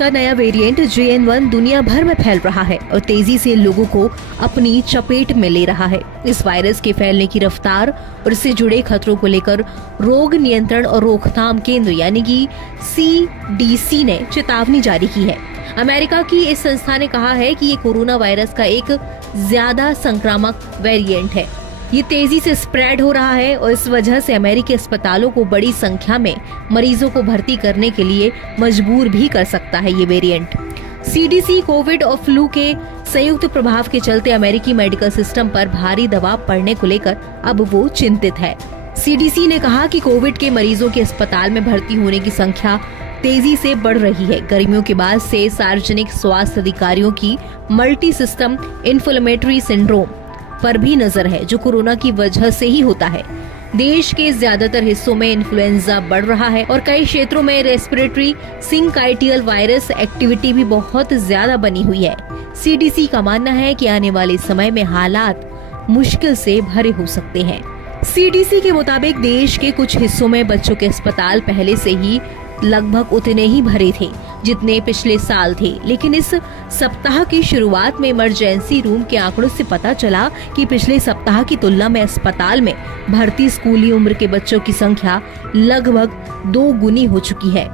का नया variant JN1 दुनिया भर में फैल रहा है और तेजी से लोगों को अपनी चपेट में ले रहा है। इस वायरस के फैलने की रफ्तार और इससे जुड़े खतरों को लेकर रोग नियंत्रण और रोकथाम केंद्र यानी कि CDC ने चेतावनी जारी की है। अमेरिका की इस संस्था ने कहा है कि ये कोरोना वायरस का एक ज्यादा संक्रामक वेरिएंट है। ये तेजी से स्प्रेड हो रहा है और इस वजह से अमेरिकी अस्पतालों को बड़ी संख्या में मरीजों को भर्ती करने के लिए मजबूर भी कर सकता है ये वेरिएंट। CDC कोविड और फ्लू के संयुक्त प्रभाव के चलते अमेरिकी मेडिकल सिस्टम पर भारी दबाव पड़ने को लेकर अब वो चिंतित है। CDC ने कहा कि कोविड के मरीजों के अस्पताल में भर्ती होने की संख्या तेजी से बढ़ रही है। गर्मियों के बाद से सार्वजनिक स्वास्थ्य अधिकारियों की मल्टी सिस्टम इन्फ्लेमेटरी सिंड्रोम पर भी नजर है, जो कोरोना की वजह से ही होता है। देश के ज्यादातर हिस्सों में इन्फ्लुएंजा बढ़ रहा है और कई क्षेत्रों में रेस्पिरेटरी सिंकाइटियल वायरस एक्टिविटी भी बहुत ज्यादा बनी हुई है। CDC का मानना है कि आने वाले समय में हालात मुश्किल से भरे हो सकते हैं। CDC के मुताबिक देश के कुछ हिस्सों में बच्चों के अस्पताल पहले से ही लगभग उतने ही भरे थे जितने पिछले साल थे, लेकिन इस सप्ताह की शुरुआत में इमरजेंसी रूम के आंकड़ों से पता चला कि पिछले सप्ताह की तुलना में अस्पताल में भर्ती स्कूली उम्र के बच्चों की संख्या लगभग 2 गुनी हो चुकी है।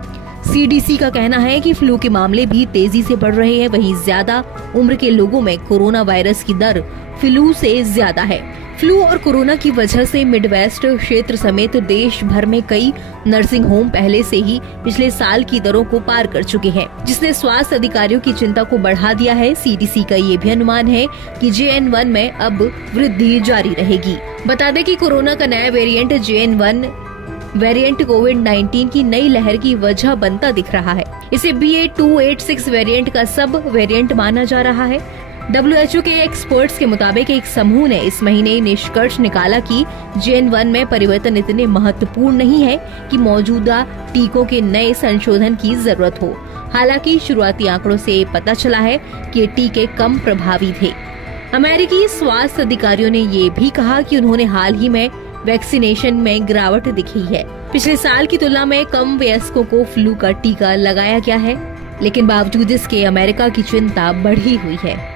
CDC का कहना है कि फ्लू के मामले भी तेजी से बढ़ रहे हैं, वहीं ज्यादा उम्र के लोगों में कोरोना वायरस की दर फ्लू से ज्यादा है। फ्लू और कोरोना की वजह से मिडवेस्ट क्षेत्र समेत देश भर में कई नर्सिंग होम पहले से ही पिछले साल की दरों को पार कर चुके हैं, जिसने स्वास्थ्य अधिकारियों की चिंता को बढ़ा दिया है। CDC का ये भी अनुमान है कि JN1 में अब वृद्धि जारी रहेगी। बता दें कि कोरोना का नया वेरिएंट JN1 वेरिएंट कोविड-19 की नई लहर की वजह बनता दिख रहा है। इसे BA.286 वेरिएंट का सब वेरिएंट माना जा रहा है। WHO के एक्सपर्ट्स के मुताबिक एक समूह ने इस महीने निष्कर्ष निकाला कि JN1 में परिवर्तन इतने महत्वपूर्ण नहीं है कि मौजूदा टीकों के नए संशोधन की जरूरत हो। हालांकि शुरुआती आंकड़ों से पता चला है कि ये टीके कम प्रभावी थे। अमेरिकी स्वास्थ्य अधिकारियों ने ये भी कहा कि उन्होंने हाल ही में वैक्सीनेशन में गिरावट दिखी है। पिछले साल की तुलना में कम वयस्कों को फ्लू का टीका लगाया गया है, लेकिन बावजूद इसके अमेरिका की चिंता बढ़ी हुई है।